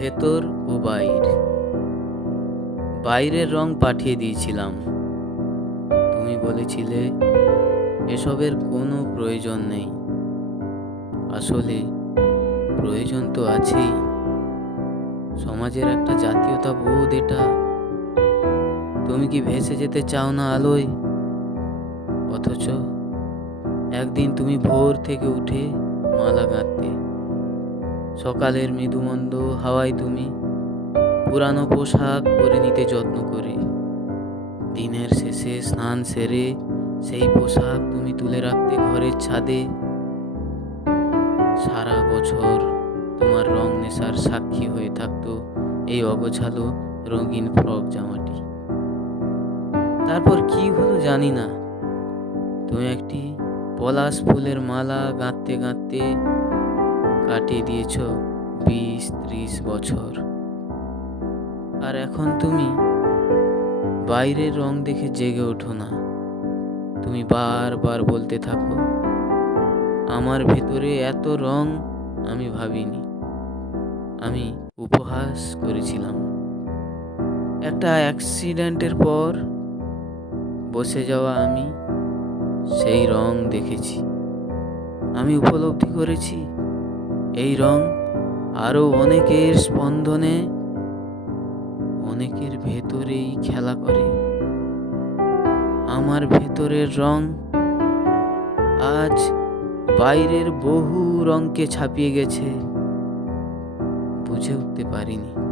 ভেতর ও বাইর। বাইরের রং পাঠিয়ে দিয়েছিলাম। তুমি বলেছিলে, এসবের কোনো প্রয়োজন নেই। আসলে প্রয়োজন তো আছেই। সমাজের একটা জাতীয়তা বোধ এটা। তুমি কি ভেসে যেতে চাও না আলোয়? অথচ একদিন তুমি ভোর থেকে উঠে মালা গাঁথতে। সকালের মৃদুমন্দ হাওয়ায় তুমি পুরানো পোশাক পরে নিতে যত্ন করে। দিনের শেষে স্নান সেরে সেই পোশাক তুমি তুলে রাখতে ঘরের ছাদে। সারা বছর তোমার রং নেশার সাক্ষী হয়ে থাকতো এই অগোছালো রঙিন ফ্রক জামাটি। তারপর কি হলো জানি না। তুমি একটি পলাশ ফুলের মালা গাঁথতে গাঁথতে কাটিয়ে দিয়েছ বিশ, ত্রিশ বছর। আর এখন তুমি বাইরের রং দেখে জেগে ওঠো না। তুমি বারবার বলতে থাকো, আমার ভেতরে এত রং আমি ভাবিনি। আমি উপহাস করেছিলাম। একটা অ্যাক্সিডেন্টের পর বসে যাওয়া আমি সেই রং দেখেছি। আমি উপলব্ধি করেছি এই রং আরও অনেকের স্পন্দনে, অনেকের ভেতরেই খেলা করে। আমার ভেতরের রং আজ বাইরের বহু রঙকে ছাপিয়ে গেছে, বুঝে উঠতে পারিনি।